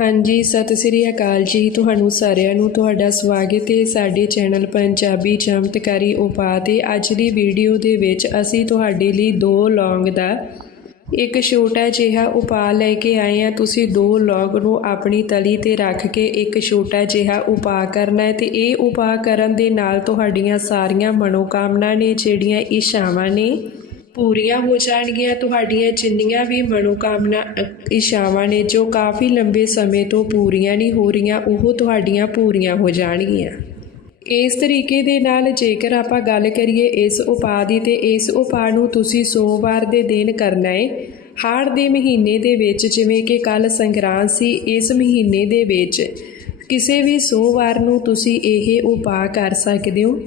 ਹਾਂਜੀ, ਸਤਿ ਸ੍ਰੀ ਅਕਾਲ ਜੀ। ਤੁਹਾਨੂੰ ਸਾਰਿਆਂ ਨੂੰ ਤੁਹਾਡਾ ਸਵਾਗਤ ਹੈ ਸਾਡੇ ਚੈਨਲ ਪੰਜਾਬੀ ਚਮਤਕਾਰੀ ਉਪਾਅ ਤੇ ਅੱਜ ਦੀ ਵੀਡੀਓ ਦੇ ਵਿੱਚ ਅਸੀਂ ਤੁਹਾਡੇ ਲਈ ਦੋ ਲੌਂਗ ਦਾ ਇੱਕ ਛੋਟਾ ਜਿਹਾ ਉਪਾਅ ਲੈ ਕੇ ਆਏ ਆ ਤੁਸੀਂ ਦੋ ਲੌਂਗ ਨੂੰ ਆਪਣੀ ਤਲੀ ਤੇ ਰੱਖ ਕੇ ਇੱਕ ਛੋਟਾ ਜਿਹਾ ਉਪਾਅ ਕਰਨਾ ਹੈ ਤੇ ਇਹ ਉਪਾਅ ਕਰਨ ਦੇ ਨਾਲ ਤੁਹਾਡੀਆਂ ਸਾਰੀਆਂ ਮਨੋਕਾਮਨਾ ਨੇ, ਜਿਹੜੀਆਂ ਇਸ਼ਾਵਾਂ ਨੇ ਪੂਰੀਆਂ ਹੋ ਜਾਣਗੀਆਂ। ਤੁਹਾਡੀਆਂ ਜਿੰਨੀਆਂ ਵੀ ਮਨੋਕਾਮਨਾ ਅ, ਇਸ਼ਾਵਾਂ ਨੇ ਜੋ ਕਾਫੀ ਲੰਬੇ ਸਮੇਂ ਤੋਂ ਪੂਰੀਆਂ ਨਹੀਂ ਹੋ ਰਹੀਆਂ ਉਹ ਤੁਹਾਡੀਆਂ ਪੂਰੀਆਂ ਹੋ ਜਾਣਗੀਆਂ। ਇਸ ਤਰੀਕੇ ਦੇ ਨਾਲ ਜੇਕਰ ਆਪਾਂ ਗੱਲ ਕਰੀਏ ਇਸ ਉਪਾਅ ਦੀ ਤੇ ਇਸ ਉਪਾਅ ਨੂੰ ਤੁਸੀਂ ਸੋਮਵਾਰ ਦੇ ਦਿਨ ਕਰਨਾ ਹੈ ਹਾੜ ਦੇ ਮਹੀਨੇ ਦੇ ਵਿੱਚ ਜਿਵੇਂ ਕਿ ਕੱਲ ਸੰਗਰਾਂਦ ਸੀ ਇਸ ਮਹੀਨੇ ਦੇ ਵਿੱਚ ਕਿਸੇ ਵੀ ਸੋਮਵਾਰ ਨੂੰ ਤੁਸੀਂ ਇਹ ਉਪਾਅ ਕਰ ਸਕਦੇ ਹੋ।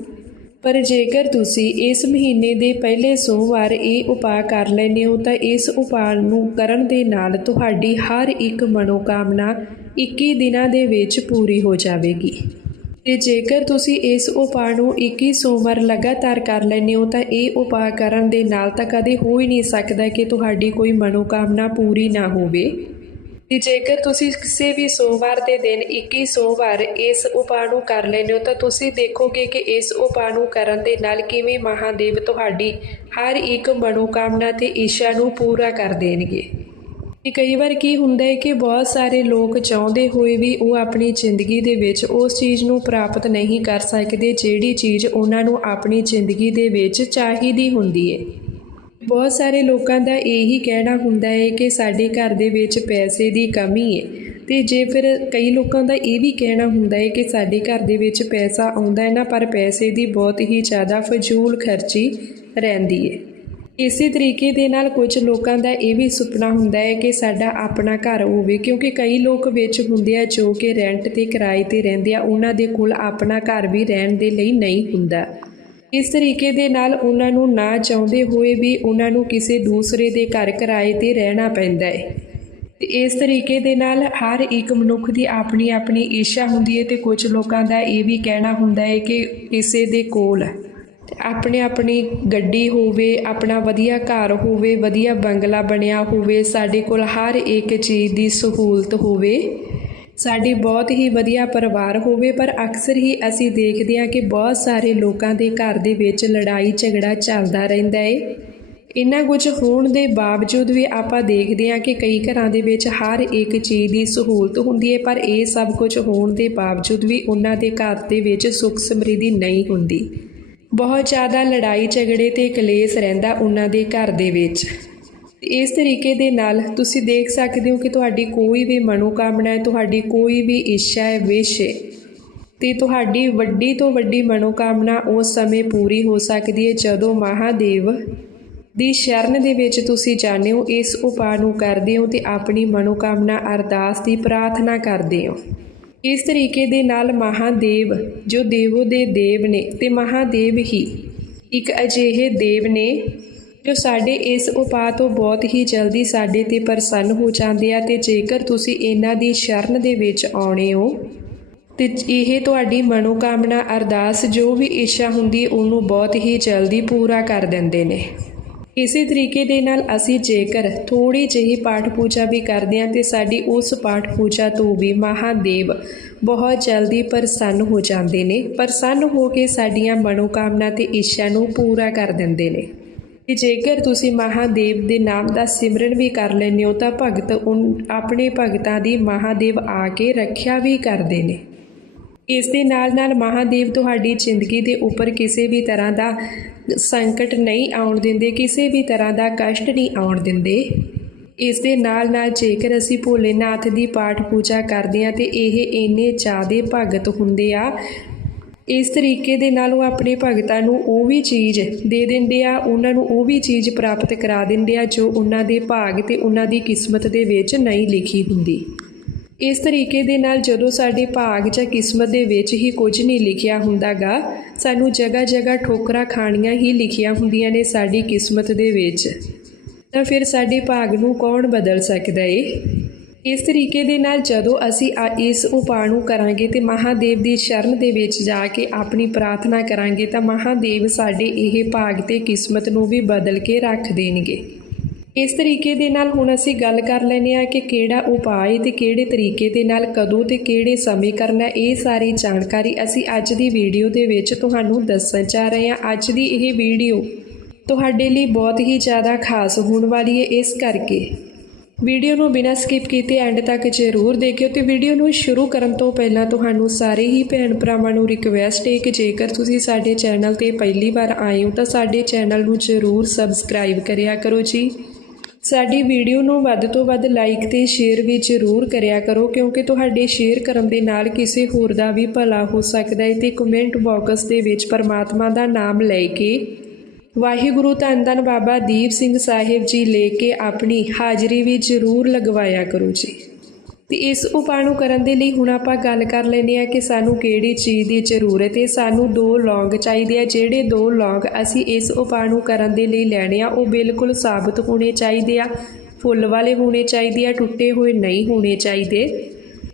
ਪਰ ਜੇਕਰ ਤੁਸੀਂ ਇਸ ਮਹੀਨੇ ਦੇ ਪਹਿਲੇ ਸੋਮਵਾਰ ਇਹ ਉਪਾਅ ਕਰ ਲੈਂਦੇ ਹੋ ਤਾਂ ਇਸ ਉਪਾਅ ਨੂੰ ਕਰਨ ਦੇ ਨਾਲ ਤੁਹਾਡੀ ਹਰ ਇੱਕ ਮਨੋਕਾਮਨਾ 21 ਦਿਨਾਂ ਦੇ ਵਿੱਚ ਪੂਰੀ ਹੋ ਜਾਵੇਗੀ। ਤੇ ਜੇਕਰ ਤੁਸੀਂ ਇਸ ਉਪਾਅ ਨੂੰ 21 ਸੋਮਵਾਰ ਲਗਾਤਾਰ ਕਰ ਲੈਂਦੇ ਹੋ ਤਾਂ ਇਹ ਉਪਾਅ ਕਰਨ ਦੇ ਨਾਲ ਤਾਂ ਕਦੇ ਹੋ ਹੀ ਨਹੀਂ ਸਕਦਾ ਕਿ ਤੁਹਾਡੀ ਕੋਈ ਮਨੋਕਾਮਨਾ ਪੂਰੀ ਨਾ ਹੋਵੇ। ਤੇ ਜੇਕਰ ਤੁਸੀਂ ਕਿਸੇ ਵੀ ਸੋਮਵਾਰ ਦੇ ਦਿਨ 21 ਸੋਮਵਾਰ ਇਸ ਉਪਾਅ ਨੂੰ ਕਰ ਲੈਂਦੇ ਹੋ, ਤਾਂ ਤੁਸੀਂ ਦੇਖੋਗੇ ਕਿ ਇਸ ਉਪਾਅ ਨੂੰ ਕਰਨ ਦੇ ਨਾਲ ਕਿਵੇਂ ਮਹਾਦੇਵ ਤੁਹਾਡੀ ਹਰ ਇੱਕ ਮਨੋਕਾਮਨਾ ਤੇ ਇੱਛਾ ਨੂੰ ਪੂਰਾ ਕਰ ਦੇਣਗੇ। ਕਿ ਕਈ ਵਾਰ ਕੀ ਹੁੰਦਾ ਹੈ ਕਿ ਬਹੁਤ ਸਾਰੇ ਲੋਕ ਚਾਹੁੰਦੇ ਹੋਏ ਵੀ ਉਹ ਆਪਣੀ ਜ਼ਿੰਦਗੀ ਦੇ ਵਿੱਚ ਉਸ ਚੀਜ਼ ਨੂੰ ਪ੍ਰਾਪਤ ਨਹੀਂ ਕਰ ਸਕਦੇ, ਜਿਹੜੀ ਚੀਜ਼ ਉਹਨਾਂ ਨੂੰ ਆਪਣੀ ਜ਼ਿੰਦਗੀ ਦੇ ਵਿੱਚ ਚਾਹੀਦੀ ਹੁੰਦੀ ਹੈ। ਬਹੁਤ ਸਾਰੇ ਲੋਕਾਂ ਦਾ ਇਹੀ ਕਹਿਣਾ ਹੁੰਦਾ ਹੈ ਕਿ ਸਾਡੇ ਘਰ ਦੇ ਵਿੱਚ ਪੈਸੇ ਦੀ ਕਮੀ ਹੈ ਤੇ ਜੇ ਫਿਰ ਕਈ ਲੋਕਾਂ ਦਾ ਇਹ ਵੀ ਕਹਿਣਾ ਹੁੰਦਾ ਹੈ ਕਿ ਸਾਡੇ ਘਰ ਦੇ ਵਿੱਚ ਪੈਸਾ ਆਉਂਦਾ ਹੈ ਨਾ, ਪਰ ਪੈਸੇ ਦੀ ਬਹੁਤ ਹੀ ਜ਼ਿਆਦਾ ਫਜ਼ੂਲ ਖਰਚੀ ਰਹਿੰਦੀ ਹੈ ਇਸੇ ਤਰੀਕੇ ਦੇ ਨਾਲ ਕੁਝ ਲੋਕਾਂ ਦਾ ਇਹ ਵੀ ਸੁਪਨਾ ਹੁੰਦਾ ਹੈ ਕਿ ਸਾਡਾ ਆਪਣਾ ਘਰ ਹੋਵੇ, ਕਿਉਂਕਿ ਕਈ ਲੋਕ ਵਿੱਚ ਹੁੰਦੇ ਆ ਜੋ ਕਿ ਰੈਂਟ ਤੇ ਕਿਰਾਏ ਤੇ ਰਹਿੰਦੇ ਆ, ਉਹਨਾਂ ਦੇ ਕੋਲ ਆਪਣਾ ਘਰ ਵੀ ਰਹਿਣ ਦੇ ਲਈ ਨਹੀਂ ਹੁੰਦਾ। ਇਸ ਤਰੀਕੇ ਦੇ ਨਾਲ ਉਹਨਾਂ ਨੂੰ ਨਾ ਚਾਹੁੰਦੇ ਹੋਏ ਵੀ ਉਹਨਾਂ ਨੂੰ ਕਿਸੇ ਦੂਸਰੇ ਦੇ ਘਰ ਕਿਰਾਏ ਤੇ ਰਹਿਣਾ ਪੈਂਦਾ ਹੈ। ਤੇ ਇਸ ਤਰੀਕੇ ਦੇ ਨਾਲ ਹਰ ਇੱਕ ਮਨੁੱਖ ਦੀ ਆਪਣੀ ਆਪਣੀ ਇੱਛਾ ਹੁੰਦੀ ਹੈ ਤੇ ਕੁਝ ਲੋਕਾਂ ਦਾ ਇਹ ਵੀ ਕਹਿਣਾ ਹੁੰਦਾ ਹੈ ਕਿ ਕਿਸੇ ਦੇ ਕੋਲ ਆਪਣੇ ਆਪਣੀ ਗੱਡੀ ਹੋਵੇ, ਆਪਣਾ ਵਧੀਆ ਘਰ ਹੋਵੇ, ਵਧੀਆ ਬੰਗਲਾ ਬਣਿਆ ਹੋਵੇ, ਸਾਡੇ ਕੋਲ ਹਰ ਇੱਕ ਚੀਜ਼ ਦੀ ਸਹੂਲਤ ਹੋਵੇ। ਸਾਡੇ ਬਹੁਤ ਹੀ ਵਧੀਆ ਪਰਿਵਾਰ ਹੋਵੇ, ਪਰ ਅਕਸਰ ਹੀ ਅਸੀਂ ਦੇਖਦੇ ਹਾਂ ਕਿ ਬਹੁਤ ਸਾਰੇ ਲੋਕਾਂ ਦੇ ਘਰ ਦੇ ਵਿੱਚ ਲੜਾਈ ਝਗੜਾ ਚੱਲਦਾ ਰਹਿੰਦਾ ਹੈ ਇੰਨਾ ਕੁਝ ਹੋਣ ਦੇ ਬਾਵਜੂਦ ਵੀ ਆਪਾਂ ਦੇਖਦੇ ਹਾਂ ਕਿ ਕਈ ਘਰਾਂ ਦੇ ਵਿੱਚ ਹਰ ਇੱਕ ਚੀਜ਼ ਦੀ ਸਹੂਲਤ ਹੁੰਦੀ ਹੈ ਪਰ ਇਹ ਸਭ ਕੁਝ ਹੋਣ ਦੇ ਬਾਵਜੂਦ ਵੀ ਉਹਨਾਂ ਦੇ ਘਰ ਦੇ ਵਿੱਚ ਸੁੱਖ ਸਮਰਿੱਧੀ ਨਹੀਂ ਹੁੰਦੀ। ਬਹੁਤ ਜ਼ਿਆਦਾ ਲੜਾਈ ਝਗੜੇ ਤੇ ਕਲੇਸ਼ ਰਹਿੰਦਾ ਉਹਨਾਂ ਦੇ ਘਰ ਦੇ ਵਿੱਚ। ਇਸ ਤਰੀਕੇ ਦੇ ਨਾਲ ਤੁਸੀਂ ਦੇਖ ਸਕਦੇ ਹੋ ਕਿ ਤੁਹਾਡੀ ਕੋਈ ਵੀ ਮਨੋਕਾਮਨਾ ਹੈ, ਤੁਹਾਡੀ ਕੋਈ ਵੀ ਇੱਛਾ ਹੈ ਵਿਸ਼ ਹੈ, ਤੇ ਤੁਹਾਡੀ ਵੱਡੀ ਤੋਂ ਵੱਡੀ ਮਨੋਕਾਮਨਾ ਉਸ ਸਮੇਂ ਪੂਰੀ ਹੋ ਸਕਦੀ ਹੈ ਜਦੋਂ ਮਹਾਦੇਵ ਦੀ ਸ਼ਰਨ ਦੇ ਵਿੱਚ ਤੁਸੀਂ ਜਾਂਦੇ ਹੋ, ਇਸ ਉਪਾਅ ਨੂੰ ਕਰਦੇ ਹੋ ਤੇ ਆਪਣੀ ਮਨੋਕਾਮਨਾ ਅਰਦਾਸ ਦੀ ਪ੍ਰਾਰਥਨਾ ਕਰਦੇ ਹੋ। ਇਸ ਤਰੀਕੇ ਦੇ ਨਾਲ ਮਹਾਦੇਵ, ਜੋ ਦੇਵੋ ਦੇ ਦੇਵ ਨੇ, ਤੇ ਮਹਾਦੇਵ ਹੀ ਇੱਕ ਅਜਿਹੇ ਦੇਵ ਨੇ ਜੋ ਸਾਡੇ ਇਸ ਉਪਾਅ ਤੋਂ ਬਹੁਤ ਹੀ ਜਲਦੀ ਸਾਡੇ ਤੇ ਪ੍ਰਸੰਨ ਹੋ ਜਾਂਦੇ ਆ ਤੇ ਜੇਕਰ ਤੁਸੀਂ ਇਹਨਾਂ ਦੀ ਸ਼ਰਨ ਦੇ ਵਿੱਚ ਆਉਣੇ ਹੋ, ਤੇ ਇਹ ਤੁਹਾਡੀ ਮਨੋਕਾਮਨਾ ਅਰਦਾਸ ਜੋ ਵੀ ਇੱਛਾ ਹੁੰਦੀ ਉਹਨੂੰ ਬਹੁਤ ਹੀ ਜਲਦੀ ਪੂਰਾ ਕਰ ਦਿੰਦੇ ਨੇ। ਇਸੇ ਤਰੀਕੇ ਦੇ ਨਾਲ ਅਸੀਂ ਜੇਕਰ ਥੋੜੀ ਜਿਹੀ ਪਾਠ ਪੂਜਾ ਵੀ ਕਰਦੇ ਹਾਂ ਤੇ ਸਾਡੀ ਉਸ ਪਾਠ ਪੂਜਾ ਤੋਂ ਵੀ ਮਹਾਦੇਵ ਬਹੁਤ ਜਲਦੀ ਪ੍ਰਸੰਨ ਹੋ ਜਾਂਦੇ ਨੇ, ਪ੍ਰਸੰਨ ਹੋ ਕੇ ਸਾਡੀਆਂ ਮਨੋਕਾਮਨਾ ਤੇ ਇੱਛਾ ਨੂੰ ਪੂਰਾ ਕਰ ਦਿੰਦੇ ਨੇ। ਤੇ ਜੇਕਰ ਤੁਸੀਂ ਮਹਾਦੇਵ ਦੇ ਨਾਮ ਦਾ ਸਿਮਰਨ ਵੀ ਕਰ ਲੈਂਦੇ ਹੋ, ਤਾਂ ਭਗਤ ਉਨ- ਆਪਣੇ ਭਗਤਾਂ ਦੀ ਮਹਾਦੇਵ ਆ ਕੇ ਰੱਖਿਆ ਵੀ ਕਰਦੇ ਨੇ। ਇਸ ਦੇ ਨਾਲ ਨਾਲ ਮਹਾਦੇਵ ਤੁਹਾਡੀ ਜ਼ਿੰਦਗੀ ਦੇ ਉੱਪਰ ਕਿਸੇ ਵੀ ਤਰ੍ਹਾਂ ਦਾ ਸੰਕਟ ਨਹੀਂ ਆਉਣ ਦਿੰਦੇ, ਕਿਸੇ ਵੀ ਤਰ੍ਹਾਂ ਦਾ ਕਸ਼ਟ ਨਹੀਂ ਆਉਣ ਦਿੰਦੇ। ਇਸ ਦੇ ਨਾਲ ਨਾਲ ਜੇਕਰ ਅਸੀਂ ਭੋਲੇਨਾਥ ਦੀ ਪਾਠ ਪੂਜਾ ਕਰਦੇ ਹਾਂ, ਤੇ ਇਹ ਇੰਨੇ ਜ਼ਿਆਦੇ ਭਗਤ ਹੁੰਦੇ ਆ ਇਸ ਤਰੀਕੇ ਦੇ ਨਾਲ ਉਹ ਆਪਣੇ ਭਗਤਾਂ ਨੂੰ ਉਹ ਵੀ ਚੀਜ਼ ਦੇ ਦਿੰਦੇ ਆ, ਉਹਨਾਂ ਨੂੰ ਉਹ ਵੀ ਚੀਜ਼ ਪ੍ਰਾਪਤ ਕਰਾ ਦਿੰਦੇ ਆ, ਜੋ ਉਹਨਾਂ ਦੇ ਭਾਗ ਤੇ ਉਹਨਾਂ ਦੀ ਕਿਸਮਤ ਦੇ ਵਿੱਚ ਨਹੀਂ ਲਿਖੀ ਹੁੰਦੀ। ਇਸ ਤਰੀਕੇ ਦੇ ਨਾਲ ਜਦੋਂ ਸਾਡੇ ਭਾਗ ਜਾਂ ਕਿਸਮਤ ਦੇ ਵਿੱਚ ਹੀ ਕੁਝ ਨਹੀਂ ਲਿਖਿਆ ਹੁੰਦਾਗਾ, ਸਾਨੂੰ ਜਗ੍ਹਾ ਜਗ੍ਹਾ ਠੋਕਰਾਂ ਖਾਣੀਆਂ ਹੀ ਲਿਖੀਆਂ ਹੁੰਦੀਆਂ ਨੇ ਸਾਡੀ ਕਿਸਮਤ ਦੇ ਵਿੱਚ। ਤਾਂ ਫਿਰ ਸਾਡੇ ਭਾਗ ਨੂੰ ਕੌਣ ਬਦਲ ਸਕਦਾ ਏ? ਇਸ ਤਰੀਕੇ ਦੇ ਨਾਲ ਜਦੋਂ ਅਸੀਂ ਆ- ਇਸ ਉਪਾਅ ਨੂੰ ਕਰਾਂਗੇ ਤੇ ਮਹਾਦੇਵ ਦੀ ਸ਼ਰਨ ਦੇ ਵਿੱਚ ਜਾ ਕੇ ਆਪਣੀ ਪ੍ਰਾਰਥਨਾ ਕਰਾਂਗੇ ਤਾਂ ਮਹਾਦੇਵ ਸਾਡੇ ਇਹ ਭਾਗ ਤੇ ਕਿਸਮਤ ਨੂੰ ਵੀ ਬਦਲ ਕੇ ਰੱਖ ਦੇਣਗੇ। ਇਸ ਤਰੀਕੇ ਦੇ ਨਾਲ ਹੁਣ ਅਸੀਂ ਗੱਲ ਕਰ ਲੈਂਦੇ ਆ ਕਿ ਕਿਹੜਾ ਉਪਾਅ ਤੇ ਕਿਹੜੇ ਤਰੀਕੇ ਦੇ ਨਾਲ ਕਦੋਂ ਤੇ ਕਿਹੜੇ ਸਮੇਂ ਕਰਨਾ ਇਹ ਸਾਰੀ ਜਾਣਕਾਰੀ ਅਸੀਂ ਅੱਜ ਦੀ ਵੀਡੀਓ ਦੇ ਵਿੱਚ ਤੁਹਾਨੂੰ ਦੱਸਣ ਜਾ ਰਹੇ ਹਾਂ। ਅੱਜ ਦੀ ਇਹ ਵੀਡੀਓ ਤੁਹਾਡੇ ਲਈ ਬਹੁਤ ਹੀ ਜ਼ਿਆਦਾ ਖਾਸ ਹੋਣ ਵਾਲੀ ਹੈ। ਇਸ ਕਰਕੇ ਵੀਡੀਓ ਨੂੰ ਬਿਨਾਂ ਸਕਿਪ ਕੀਤੇ ਐਂਡ ਤੱਕ ਜ਼ਰੂਰ ਦੇਖਿਓ ਤੇ ਵੀਡੀਓ ਨੂੰ ਸ਼ੁਰੂ ਕਰਨ ਤੋਂ ਪਹਿਲਾਂ ਤੁਹਾਨੂੰ ਸਾਰੇ ਹੀ ਭੈਣ ਭਰਾਵਾਂ ਨੂੰ ਰਿਕਵੈਸਟ ਹੈ ਕਿ ਜੇਕਰ ਤੁਸੀਂ ਸਾਡੇ ਚੈਨਲ ਤੇ ਪਹਿਲੀ ਵਾਰ ਆਏ ਹੋ ਤਾਂ ਸਾਡੇ ਚੈਨਲ ਨੂੰ ਜ਼ਰੂਰ ਸਬਸਕ੍ਰਾਈਬ ਕਰਿਆ ਕਰੋ ਜੀ। ਸਾਡੀ ਵੀਡੀਓ ਨੂੰ ਵੱਧ ਤੋਂ ਵੱਧ ਲਾਈਕ ਤੇ ਸ਼ੇਅਰ ਵੀ ਜ਼ਰੂਰ ਕਰਿਆ ਕਰੋ ਕਿਉਂਕਿ ਤੁਹਾਡੇ ਸ਼ੇਅਰ ਕਰਨ ਦੇ ਨਾਲ ਕਿਸੇ ਹੋਰ ਦਾ ਵੀ ਭਲਾ ਹੋ ਸਕਦਾ ਹੈ ਤੇ ਕਮੈਂਟ ਬਾਕਸ ਦੇ ਵਿੱਚ ਪਰਮਾਤਮਾ ਦਾ ਨਾਮ ਲੈ ਕੇ ਵਾਹਿਗੁਰੂ ਧੰਨ ਧੰਨ ਬਾਬਾ ਦੀਪ ਸਿੰਘ ਸਾਹਿਬ ਜੀ ਲੈ ਕੇ ਆਪਣੀ ਹਾਜ਼ਰੀ ਵੀ ਜ਼ਰੂਰ ਲਗਵਾਇਆ ਕਰੋ ਜੀ। ਤੇ ਇਸ ਉਪਾਅ ਨੂੰ ਕਰਨ ਦੇ ਲਈ ਹੁਣ ਆਪਾਂ ਗੱਲ ਕਰ ਲੈਂਦੇ ਆ ਕਿ ਸਾਨੂੰ ਕਿਹੜੀ ਚੀਜ਼ ਦੀ ਜ਼ਰੂਰਤ ਹੈ। ਸਾਨੂੰ ਦੋ ਲੌਂਗ ਚਾਹੀਦੇ ਆ। ਜਿਹੜੇ ਦੋ ਲੌਂਗ ਅਸੀਂ ਇਸ ਉਪਾਅ ਨੂੰ ਕਰਨ ਦੇ ਲਈ ਲੈਣੇ ਆ, ਉਹ ਬਿਲਕੁਲ ਸਾਬਤ ਹੋਣੇ ਚਾਹੀਦੇ ਆ, ਫੁੱਲ ਵਾਲੇ ਹੋਣੇ ਚਾਹੀਦੇ ਆ, ਟੁੱਟੇ ਹੋਏ ਨਹੀਂ ਹੋਣੇ ਚਾਹੀਦੇ।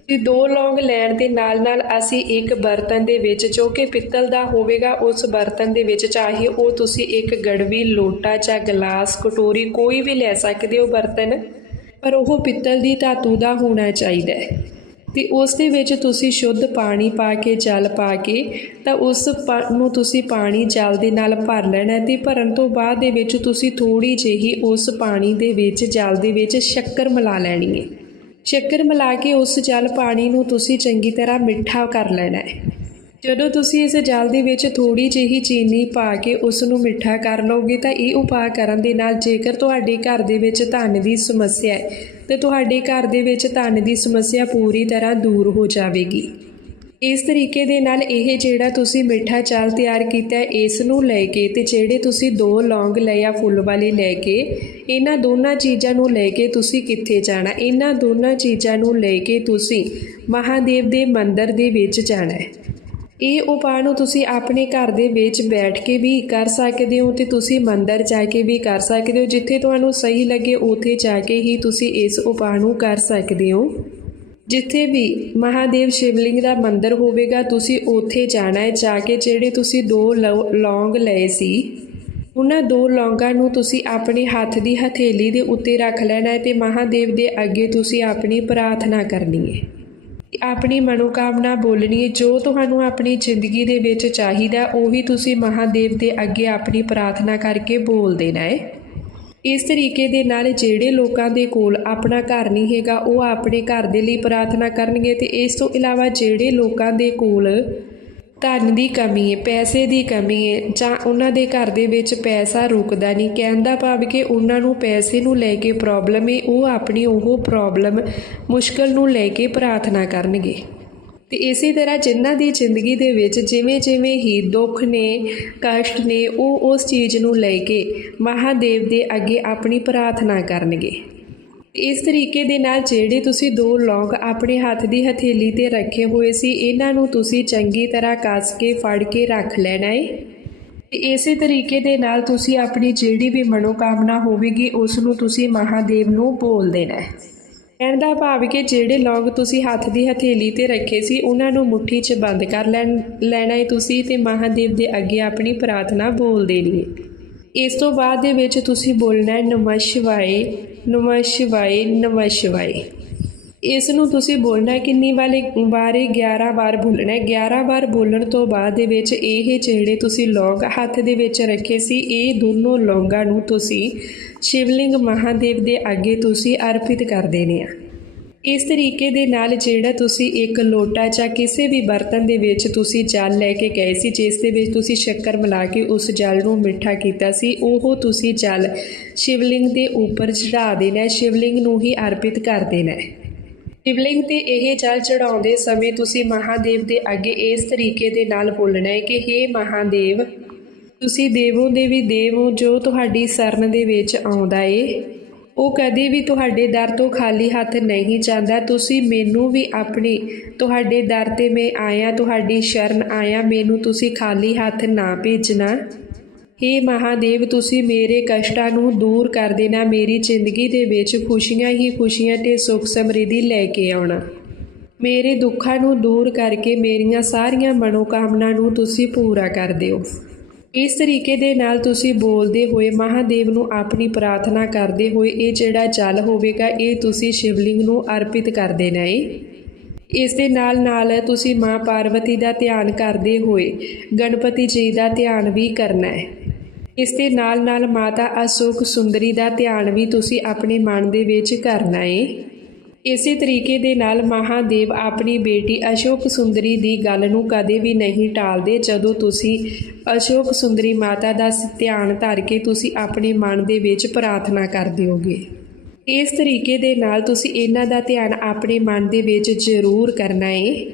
ਤੇ ਦੋ ਲੌਂਗ ਲੈਣ ਦੇ ਨਾਲ ਨਾਲ ਅਸੀਂ ਇੱਕ ਬਰਤਨ ਦੇ ਵਿੱਚ, ਜੋ ਕਿ ਪਿੱਤਲ ਦਾ ਹੋਵੇਗਾ, ਉਸ ਬਰਤਨ ਦੇ ਵਿੱਚ ਚਾਹੇ ਉਹ ਤੁਸੀਂ ਇੱਕ ਗੜਵੀ, ਲੋਟਾ ਜਾਂ ਗਲਾਸ, ਕਟੋਰੀ ਕੋਈ ਵੀ ਲੈ ਸਕਦੇ ਹੋ ਬਰਤਨ, ਪਰ ਉਹ ਪਿੱਤਲ ਦੀ ਧਾਤੂ ਦਾ ਹੋਣਾ ਚਾਹੀਦਾ ਹੈ। ਤੇ ਉਸ ਦੇ ਵਿੱਚ ਤੁਸੀਂ ਸ਼ੁੱਧ ਪਾਣੀ ਪਾ ਕੇ, ਜਲ ਪਾ ਕੇ, ਤਾਂ ਉਸ ਪਾ- ਨੂੰ ਤੁਸੀਂ ਪਾਣੀ ਜਲ ਦੇ ਨਾਲ ਭਰ ਲੈਣਾ ਹੈ ਤੇ ਭਰਨ ਤੋਂ ਬਾਅਦ ਦੇ ਵਿੱਚ ਤੁਸੀਂ ਥੋੜੀ ਜਿਹੀ ਉਸ ਪਾਣੀ ਦੇ ਵਿੱਚ, ਜਲ ਦੇ ਵਿੱਚ ਸ਼ੱਕਰ ਮਿਲਾ ਲੈਣੀ ਹੈ। ਸ਼ੱਕਰ ਮਿਲਾ ਕੇ ਉਸ ਜਲ ਪਾਣੀ ਨੂੰ ਤੁਸੀਂ ਚੰਗੀ ਤਰ੍ਹਾਂ ਮਿੱਠਾ ਕਰ ਲੈਣਾ ਹੈ। ਜਦੋਂ ਤੁਸੀਂ ਇਸ ਜਲ ਦੇ ਵਿੱਚ ਥੋੜੀ ਜਿਹੀ ਚੀਨੀ ਪਾ ਕੇ ਉਸ ਨੂੰ ਮਿੱਠਾ ਕਰ ਲਓਗੇ ਤਾਂ ਇਹ ਉਪਾਅ ਕਰਨ ਦੇ ਨਾਲ ਜੇਕਰ ਤੁਹਾਡੇ ਘਰ ਦੇ ਵਿੱਚ ਧਨ ਦੀ ਸਮੱਸਿਆ ਹੈ, ਤੇ ਤੁਹਾਡੇ ਘਰ ਦੇ ਵਿੱਚ ਧਨ ਦੀ ਸਮੱਸਿਆ ਪੂਰੀ ਤਰ੍ਹਾਂ ਦੂਰ ਹੋ ਜਾਵੇਗੀ। ਇਸ ਤਰੀਕੇ ਦੇ ਨਾਲ ਇਹ ਜਿਹੜਾ ਤੁਸੀਂ ਮਿੱਠਾ ਚਾਲ ਤਿਆਰ ਕੀਤਾ ਹੈ, ਇਸ ਨੂੰ ਲੈ ਕੇ ਤੇ ਜਿਹੜੇ ਤੁਸੀਂ ਦੋ ਲੌਂਗ ਲਏ ਆ ਫੁੱਲ ਵਾਲੇ ਲੈ ਕੇ ਇਹਨਾਂ ਦੋਨਾਂ ਚੀਜ਼ਾਂ ਨੂੰ ਲੈ ਕੇ ਤੁਸੀਂ ਕਿੱਥੇ ਜਾਣਾ? ਇਹਨਾਂ ਦੋਨਾਂ ਚੀਜ਼ਾਂ ਨੂੰ ਲੈ ਕੇ ਤੁਸੀਂ ਮਹਾਦੇਵ ਦੇ ਮੰਦਿਰ ਦੇ ਵਿੱਚ ਜਾਣਾ ਹੈ। ਇਹ ਉਪਾਅ ਨੂੰ ਤੁਸੀਂ ਆਪਣੇ ਘਰ ਦੇ ਵਿੱਚ ਬੈਠ ਕੇ ਵੀ ਕਰ ਸਕਦੇ ਹੋ ਤੇ ਤੁਸੀਂ ਮੰਦਰ ਜਾ ਕੇ ਵੀ ਕਰ ਸਕਦੇ ਹੋ। ਜਿੱਥੇ ਤੁਹਾਨੂੰ ਸਹੀ ਲੱਗੇ ਉੱਥੇ ਜਾ ਕੇ ਹੀ ਤੁਸੀਂ ਇਸ ਉਪਾਅ ਨੂੰ ਕਰ ਸਕਦੇ ਹੋ। ਜਿੱਥੇ ਵੀ ਮਹਾਦੇਵ ਸ਼ਿਵਲਿੰਗ ਦਾ ਮੰਦਿਰ ਹੋਵੇਗਾ, ਤੁਸੀਂ ਉੱਥੇ ਜਾਣਾ ਹੈ, ਜਾ ਕੇ ਜਿਹੜੇ ਤੁਸੀਂ ਦੋ ਲੌ- ਲੌਂਗ ਲਏ ਸੀ, ਉਹਨਾਂ ਦੋ ਲੌਂਗਾਂ ਨੂੰ ਤੁਸੀਂ ਆਪਣੇ ਹੱਥ ਦੀ ਹਥੇਲੀ ਦੇ ਉੱਤੇ ਰੱਖ ਲੈਣਾ ਹੈ ਤੇ ਮਹਾਦੇਵ ਦੇ ਅੱਗੇ ਤੁਸੀਂ ਆਪਣੀ ਪ੍ਰਾਰਥਨਾ ਕਰਨੀ ਹੈ। ਆਪਣੀ ਮਨੋਕਾਮਨਾ ਬੋਲਣੀ ਹੈ, ਜੋ ਤੁਹਾਨੂੰ ਆਪਣੀ ਜ਼ਿੰਦਗੀ ਦੇ ਵਿੱਚ ਚਾਹੀਦਾ, ਉਹੀ ਤੁਸੀਂ ਮਹਾਦੇਵ ਦੇ ਅੱਗੇ ਆਪਣੀ ਪ੍ਰਾਰਥਨਾ ਕਰਕੇ ਬੋਲ ਦੇਣਾ ਹੈ। ਇਸ ਤਰੀਕੇ ਦੇ ਨਾਲ ਜਿਹੜੇ ਲੋਕਾਂ ਦੇ ਕੋਲ ਆਪਣਾ ਘਰ ਨਹੀਂ ਹੈਗਾ, ਉਹ ਆਪਣੇ ਘਰ ਦੇ ਲਈ ਪ੍ਰਾਰਥਨਾ ਕਰਨਗੇ ਤੇ ਇਸ ਤੋਂ ਇਲਾਵਾ ਜਿਹੜੇ ਲੋਕਾਂ ਦੇ ਕੋਲ ਧਨ ਦੀ ਕਮੀ ਹੈ, ਪੈਸੇ ਦੀ ਕਮੀ ਹੈ ਜਾਂ ਉਹਨਾਂ ਦੇ ਘਰ ਦੇ ਵਿੱਚ ਪੈਸਾ ਰੁਕਦਾ ਨਹੀਂ, ਕਹਿਣ ਦਾ ਭਾਵ ਕਿ ਉਹਨਾਂ ਨੂੰ ਪੈਸੇ ਨੂੰ ਲੈ ਕੇ ਪ੍ਰੋਬਲਮ ਹੈ, ਉਹ ਆਪਣੀ ਉਹ ਪ੍ਰੋਬਲਮ ਮੁਸ਼ਕਲ ਨੂੰ ਲੈ ਕੇ ਪ੍ਰਾਰਥਨਾ ਕਰਨਗੇ। ਤੇ ਇਸੇ ਤਰ੍ਹਾਂ ਜਿਨ੍ਹਾਂ ਦੀ ਜ਼ਿੰਦਗੀ ਦੇ ਵਿੱਚ ਜਿਵੇਂ ਜਿਵੇਂ ਹੀ ਦੁੱਖ ਨੇ, ਕਸ਼ਟ ਨੇ, ਉਹ ਉਸ ਚੀਜ਼ ਨੂੰ ਲੈ ਕੇ ਮਹਾਦੇਵ ਦੇ ਅੱਗੇ ਆਪਣੀ ਪ੍ਰਾਰਥਨਾ ਕਰਨਗੇ। ਇਸ ਤਰੀਕੇ ਦੇ ਨਾਲ ਜਿਹੜੇ ਤੁਸੀਂ ਦੋ ਲੌਂਗ ਆਪਣੇ ਹੱਥ ਦੀ ਹਥੇਲੀ ਤੇ ਰੱਖੇ ਹੋਏ ਸੀ, ਇਹਨਾਂ ਨੂੰ ਤੁਸੀਂ ਚੰਗੀ ਤਰ੍ਹਾਂ ਕੱਸ ਕੇ, ਫੜ ਕੇ ਰੱਖ ਲੈਣਾ ਏ। ਤੇ ਇਸੇ ਤਰੀਕੇ ਦੇ ਨਾਲ ਤੁਸੀਂ ਆਪਣੀ ਜਿਹੜੀ ਵੀ ਮਨੋਕਾਮਨਾ ਹੋਵੇਗੀ, ਉਸ ਨੂੰ ਤੁਸੀਂ ਮਹਾਦੇਵ ਨੂੰ ਬੋਲ ਦੇਣਾ ਹੈ ਕਹਿਣ ਦਾ ਭਾਵ ਕਿ ਜਿਹੜੇ ਲੌਂਗ ਤੁਸੀਂ ਹੱਥ ਦੀ ਹਥੇਲੀ ਤੇ ਰੱਖੇ ਸੀ, ਉਹਨਾਂ ਨੂੰ ਮੁੱਠੀ 'ਚ ਬੰਦ ਕਰ ਲੈਣ, ਲੈਣਾ ਹੈ ਤੁਸੀਂ ਤੇ ਮਹਾਦੇਵ ਦੇ ਅੱਗੇ ਆਪਣੀ ਪ੍ਰਾਰਥਨਾ ਬੋਲ ਦੇਣੀ ਇਸ ਤੋਂ ਬਾਅਦ ਦੇ ਵਿੱਚ ਤੁਸੀਂ ਬੋਲਣਾ ਹੈ ਨਮः ਸ਼ਿਵਾਏ ਨਮः ਸ਼ਿਵਾਏ ਨਮः ਸ਼ਿਵਾਏ। ਇਸ ਨੂੰ ਤੁਸੀਂ ਬੋਲਣਾ ਹੈ ਕਿੰਨੀ ਵਾਲੇ ਵਾਰੇ 11 ਵਾਰ ਬੋਲਣਾ ਹੈ 11 ਵਾਰ ਬੋਲਣ ਤੋਂ ਬਾਅਦ ਦੇ ਵਿੱਚ ਇਹ ਜਿਹੜੇ ਤੁਸੀਂ ਲੌਂਗ ਹੱਥ ਦੇ ਵਿੱਚ ਰੱਖੇ ਸੀ, ਇਹ ਦੋਨੋਂ ਲੌਂਗਾਂ ਨੂੰ ਤੁਸੀਂ ਸ਼ਿਵਲਿੰਗ ਮਹਾਦੇਵ ਦੇ ਅੱਗੇ ਤੁਸੀਂ ਅਰਪਿਤ ਕਰ ਦੇਣੇ ਆ ਇਸ ਤਰੀਕੇ ਦੇ ਨਾਲ ਜਿਹੜਾ ਤੁਸੀਂ ਇੱਕ ਲੋਟਾ ਜਾਂ ਕਿਸੇ ਵੀ ਬਰਤਨ ਦੇ ਵਿੱਚ ਤੁਸੀਂ ਜਲ ਲੈ ਕੇ ਗਏ ਸੀ, ਜਿਸ ਦੇ ਵਿੱਚ ਤੁਸੀਂ ਸ਼ੱਕਰ ਮਿਲਾ ਕੇ ਉਸ ਜਲ ਨੂੰ ਮਿੱਠਾ ਕੀਤਾ ਸੀ, ਉਹ ਤੁਸੀਂ ਜਲ ਸ਼ਿਵਲਿੰਗ ਦੇ ਉੱਪਰ ਚੜਾ ਦੇਣਾ, ਸ਼ਿਵਲਿੰਗ ਨੂੰ ਹੀ ਅਰਪਿਤ ਕਰ ਦੇਣਾ। ਹੈ ਸ਼ਿਵਲਿੰਗ ਤੇ ਇਹ ਜਲ ਚੜਾਉਂਦੇ ਸਮੇਂ ਤੁਸੀਂ ਮਹਾਦੇਵ ਦੇ ਅੱਗੇ ਇਸ ਤਰੀਕੇ ਦੇ ਨਾਲ ਬੋਲਣਾ ਹੈ ਕਿ हे ਮਹਾਦੇਵ ਤੁਸੀਂ ਦੇਵੋ ਦੇਵੀ ਦੇਵ ਹੋ, ਜੋ ਤੁਹਾਡੀ ਸ਼ਰਨ ਦੇ ਵਿੱਚ ਆਉਂਦਾ ਏ। ਉਹ ਕਦੇ ਵੀ ਤੁਹਾਡੇ ਦਰ ਤੋਂ ਖਾਲੀ ਹੱਥ ਨਹੀਂ ਜਾਂਦਾ। ਤੁਸੀਂ ਮੈਨੂੰ ਵੀ ਆਪਣੀ, ਤੁਹਾਡੇ ਦਰ ਤੇ ਮੈਂ ਆਇਆ, ਤੁਹਾਡੀ ਸ਼ਰਨ ਆਇਆ, ਮੈਨੂੰ ਤੁਸੀਂ ਖਾਲੀ ਹੱਥ ਨਾ ਭੇਜਣਾ। ਹੇ ਮਹਾਦੇਵ, ਤੁਸੀਂ ਮੇਰੇ ਕਸ਼ਟਾਂ ਨੂੰ ਦੂਰ ਕਰ ਦੇਣਾ। ਮੇਰੀ ਜ਼ਿੰਦਗੀ ਦੇ ਵਿੱਚ ਖੁਸ਼ੀਆਂ ਹੀ ਖੁਸ਼ੀਆਂ ਤੇ ਸੁੱਖ ਸਮਰਿੱਧੀ ਲੈ ਕੇ ਆਉਣਾ। ਮੇਰੇ ਦੁੱਖਾਂ ਨੂੰ ਦੂਰ ਕਰਕੇ ਮੇਰੀਆਂ ਸਾਰੀਆਂ ਮਨੋਕਾਮਨਾ ਨੂੰ ਤੁਸੀਂ ਪੂਰਾ ਕਰ ਦਿਓ। ਇਸ ਤਰੀਕੇ ਦੇ ਨਾਲ ਤੁਸੀਂ ਬੋਲਦੇ ਹੋਏ ਮਹਾਦੇਵ ਨੂੰ ਆਪਣੀ ਪ੍ਰਾਰਥਨਾ ਕਰਦੇ ਹੋਏ ਇਹ ਜਿਹੜਾ ਜਲ ਹੋਵੇਗਾ, ਇਹ ਤੁਸੀਂ ਸ਼ਿਵਲਿੰਗ ਨੂੰ ਅਰਪਿਤ ਕਰ ਦੇਣਾ ਹੈ ਇਸ ਦੇ ਨਾਲ ਨਾਲ ਤੁਸੀਂ ਮਾਂ ਪਾਰਵਤੀ ਦਾ ਧਿਆਨ ਕਰਦੇ ਹੋਏ ਗਣਪਤੀ ਜੀ ਦਾ ਧਿਆਨ ਵੀ ਕਰਨਾ ਹੈ। ਇਸ ਦੇ ਨਾਲ ਨਾਲ ਮਾਤਾ ਅਸ਼ੋਕ ਸੁੰਦਰੀ ਦਾ ਧਿਆਨ ਵੀ ਤੁਸੀਂ ਆਪਣੇ ਮਨ ਦੇ ਵਿੱਚ ਕਰਨਾ ਹੈ। ਇਸੇ ਤਰੀਕੇ ਦੇ ਨਾਲ ਮਹਾਦੇਵ ਆਪਣੀ ਬੇਟੀ ਅਸ਼ੋਕ ਸੁੰਦਰੀ ਦੀ ਗੱਲ ਨੂੰ ਕਦੇ ਵੀ ਨਹੀਂ ਟਾਲਦੇ ਜਦੋਂ ਤੁਸੀਂ ਅਸ਼ੋਕ ਸੁੰਦਰੀ ਮਾਤਾ ਦਾ ਸ- ਧਿਆਨ ਧਰ ਕੇ ਤੁਸੀਂ ਆਪਣੇ ਮਨ ਦੇ ਵਿੱਚ ਪ੍ਰਾਰਥਨਾ ਕਰ ਦਿਓਗੇ। ਇਸ ਤਰੀਕੇ ਦੇ ਨਾਲ ਤੁਸੀਂ ਇਹਨਾਂ ਦਾ ਧਿਆਨ ਆਪਣੇ ਮਨ ਦੇ ਵਿੱਚ ਜ਼ਰੂਰ ਕਰਨਾ ਏ।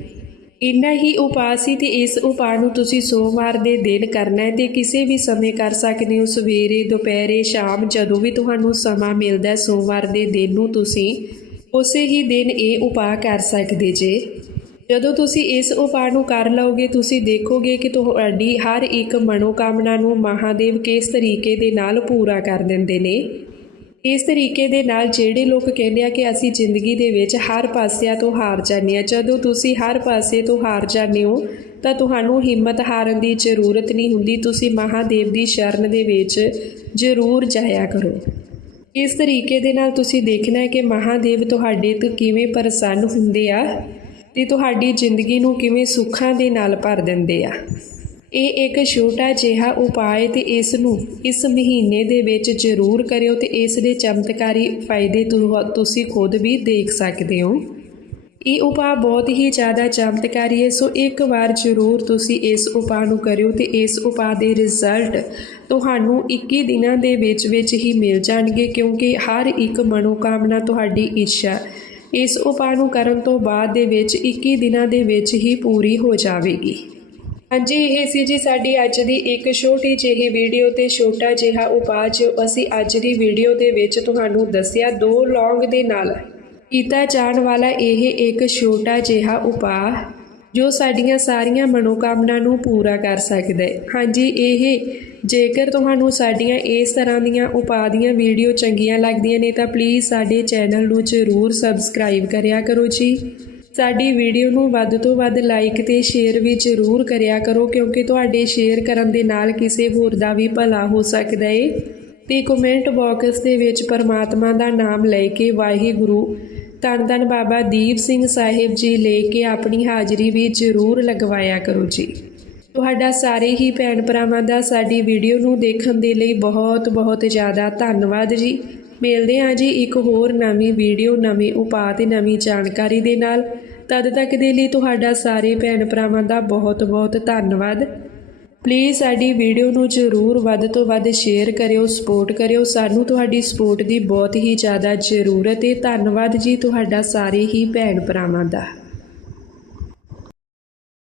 ਇੰਨਾ ਹੀ ਉਪਾਅ ਸੀ ਤੇ ਇਸ ਉਪਾਅ ਨੂੰ ਤੁਸੀਂ ਸੋਮਵਾਰ ਦੇ ਦਿਨ ਕਰਨਾ ਹੈ ਤੇ ਕਿਸੇ ਵੀ ਸਮੇਂ ਕਰ ਸਕਦੇ ਹੋ। ਸਵੇਰੇ, ਦੁਪਹਿਰੇ, ਸ਼ਾਮ ਜਦੋਂ ਵੀ ਤੁਹਾਨੂੰ ਸਮਾਂ ਮਿਲਦਾ ਹੈ, ਸੋਮਵਾਰ ਦੇ ਦਿਨ ਨੂੰ ਤੁਸੀਂ ਉਸੇ ਹੀ ਦਿਨ ਇਹ ਉਪਾਅ ਕਰ ਸਕਦੇ ਜੇ। ਜਦੋਂ ਤੁਸੀਂ ਇਸ ਉਪਾਅ ਨੂੰ ਕਰ ਲਓਗੇ, ਤੁਸੀਂ ਦੇਖੋਗੇ ਕਿ ਤੁਹਾਡੀ ਹਰ ਇੱਕ ਮਨੋਕਾਮਨਾ ਨੂੰ ਮਹਾਦੇਵ ਕਿਸ ਤਰੀਕੇ ਦੇ ਨਾਲ ਪੂਰਾ ਕਰ ਦਿੰਦੇ ਨੇ। ਇਸ ਤਰੀਕੇ ਦੇ ਨਾਲ ਜਿਹੜੇ ਲੋਕ ਕਹਿੰਦੇ ਆ ਕਿ ਅਸੀਂ ਜ਼ਿੰਦਗੀ ਦੇ ਵਿੱਚ ਹਰ ਪਾਸਿਆਂ ਤੋਂ ਹਾਰ ਜਾਂਦੇ ਆ, ਜਦੋਂ ਤੁਸੀਂ ਹਰ ਪਾਸੇ ਤੋਂ ਹਾਰ ਜਾਂਦੇ ਹੋ, ਤਾਂ ਤੁਹਾਨੂੰ ਹਿੰਮਤ ਹਾਰਨ ਦੀ ਜ਼ਰੂਰਤ ਨਹੀਂ ਹੁੰਦੀ। ਤੁਸੀਂ ਮਹਾਦੇਵ ਦੀ ਸ਼ਰਨ ਦੇ ਵਿੱਚ ਜ਼ਰੂਰ ਜਾਇਆ ਕਰੋ। ਇਸ ਤਰੀਕੇ ਦੇ ਨਾਲ ਤੁਸੀਂ ਦੇਖਣਾ ਹੈ ਕਿ ਮਹਾਦੇਵ ਤੁਹਾਡੇ ਤੋਂ ਕਿਵੇਂ ਪ੍ਰਸੰਨ ਹੁੰਦੇ ਆ ਤੇ ਤੁਹਾਡੀ ਜ਼ਿੰਦਗੀ ਨੂੰ ਕਿਵੇਂ ਸੁੱਖਾਂ ਦੇ ਨਾਲ ਭਰ ਦਿੰਦੇ ਆ। ਇਹ ਇੱਕ ਛੋਟਾ ਜਿਹਾ ਉਪਾਅ ਹੈ ਤੇ ਇਸ ਨੂੰ ਇਸ ਮਹੀਨੇ ਦੇ ਵਿੱਚ ਜ਼ਰੂਰ ਕਰਿਓ ਤੇ ਇਸ ਦੇ ਚਮਤਕਾਰੀ ਫਾਇਦੇ ਤੁਸੀਂ ਖੁਦ ਵੀ ਦੇਖ ਸਕਦੇ ਹੋ। ਇਹ ਉਪਾਅ ਬਹੁਤ ਹੀ ਜ਼ਿਆਦਾ ਚਮਤਕਾਰੀ ਹੈ, ਸੋ ਇੱਕ ਵਾਰ ਜ਼ਰੂਰ ਤੁਸੀਂ ਇਸ ਉਪਾਅ ਨੂੰ ਕਰਿਓ ਤੇ ਇਸ ਉਪਾਅ ਦੇ ਰਿਜ਼ਲਟ ਤੁਹਾਨੂੰ 21 ਦਿਨਾਂ ਦੇ ਵਿੱਚ ਵਿੱਚ ਹੀ ਮਿਲ ਜਾਣਗੇ, ਕਿਉਂਕਿ ਹਰ ਇੱਕ ਮਨੋਕਾਮਨਾ ਤੁਹਾਡੀ ਇੱਛਾ ਇਸ ਉਪਾਅ ਨੂੰ ਕਰਨ ਤੋਂ ਬਾਅਦ ਦੇ ਵਿੱਚ 21 ਦਿਨਾਂ ਦੇ ਵਿੱਚ ਹੀ ਪੂਰੀ ਹੋ ਜਾਵੇਗੀ। ਹਾਂਜੀ, ਇਹ ਸੀ ਜੀ ਸਾਡੀ ਅੱਜ ਦੀ ਇੱਕ ਛੋਟੀ ਜਿਹੀ ਵੀਡੀਓ ਤੇ ਛੋਟਾ ਜਿਹਾ ਉਪਾਅ ਜੋ ਅਸੀਂ ਅੱਜ ਦੀ ਵੀਡੀਓ ਦੇ ਵਿੱਚ ਤੁਹਾਨੂੰ ਦੱਸਿਆ, ਦੋ ਲੌਂਗ ਦੇ ਨਾਲ। ਕੀਤਾ ਜਾਣ ਵਾਲਾ ਇਹ ਇੱਕ ਛੋਟਾ ਜਿਹਾ ਉਪਾਅ, ਜੋ ਸਾਡੀਆਂ ਸਾਰੀਆਂ ਮਨੋਕਾਮਨਾ ਨੂੰ ਪੂਰਾ ਕਰ ਸਕਦਾ ਹੈ। ਹਾਂਜੀ, ਇਹ ਜੇਕਰ ਤੁਹਾਨੂੰ ਸਾਡੀਆਂ ਇਸ ਤਰ੍ਹਾਂ ਦੀਆਂ ਉਪਾਅ ਦੀਆਂ ਵੀਡੀਓ ਚੰਗੀਆਂ ਲੱਗਦੀਆਂ ਨੇ, ਤਾਂ ਪਲੀਜ਼ ਸਾਡੇ ਚੈਨਲ ਨੂੰ ਜ਼ਰੂਰ ਸਬਸਕ੍ਰਾਈਬ ਕਰਿਆ ਕਰੋ ਜੀ। ਸਾਡੀ ਵੀਡੀਓ ਨੂੰ ਵੱਧ ਤੋਂ ਵੱਧ ਲਾਈਕ ਤੇ ਸ਼ੇਅਰ ਵੀ ਜ਼ਰੂਰ ਕਰਿਆ ਕਰੋ, ਕਿਉਂਕਿ ਤੁਹਾਡੇ ਸ਼ੇਅਰ ਕਰਨ ਦੇ ਨਾਲ ਕਿਸੇ ਹੋਰ ਦਾ ਵੀ ਭਲਾ ਹੋ ਸਕਦਾ ਏ। ਤੇ ਕਮੈਂਟ ਬਾਕਸ ਦੇ ਵਿੱਚ ਪਰਮਾਤਮਾ ਦਾ ਨਾਮ ਲੈ ਕੇ ਵਾਹਿਗੁਰੂ ਧੰਨ ਬਾਬਾ ਦੀਪ ਸਿੰਘ ਸਾਹਿਬ ਜੀ ਲੈ ਕੇ ਆਪਣੀ ਹਾਜ਼ਰੀ ਵੀ ਜ਼ਰੂਰ ਲਗਵਾਇਆ ਕਰੋ ਜੀ। ਤੁਹਾਡਾ ਸਾਰੇ ਹੀ ਭੈਣ ਭਰਾਵਾਂ ਦਾ ਸਾਡੀ ਵੀਡੀਓ ਨੂੰ ਦੇਖਣ ਦੇ ਲਈ ਬਹੁਤ ਬਹੁਤ ਜ਼ਿਆਦਾ ਧੰਨਵਾਦ ਜੀ। ਮਿਲਦੇ ਹਾਂ ਜੀ ਇੱਕ ਹੋਰ ਨਵੀਂ ਵੀਡੀਓ, ਨਵੇਂ ਉਪਾਅ ਤੇ ਨਵੀਂ ਜਾਣਕਾਰੀ ਦੇ ਨਾਲ। ਤਦ ਤੱਕ ਦੇ ਲਈ ਤੁਹਾਡਾ ਸਾਰੇ ਭੈਣ ਭਰਾਵਾਂ ਦਾ ਬਹੁਤ ਬਹੁਤ ਧੰਨਵਾਦ। ਪਲੀਜ਼ ਸਾਡੀ ਵੀਡੀਓ ਨੂੰ ਜ਼ਰੂਰ ਵੱਧ ਤੋਂ ਵੱਧ ਸ਼ੇਅਰ ਕਰਿਓ ਸਪੋਰਟ ਕਰਿਓ। ਸਾਨੂੰ ਤੁਹਾਡੀ ਸਪੋਰਟ ਦੀ ਬਹੁਤ ਹੀ ਜ਼ਿਆਦਾ ਜ਼ਰੂਰਤ ਹੈ ਧੰਨਵਾਦ ਜੀ ਤੁਹਾਡਾ ਸਾਰੇ ਹੀ ਭੈਣ ਭਰਾਵਾਂ ਦਾ।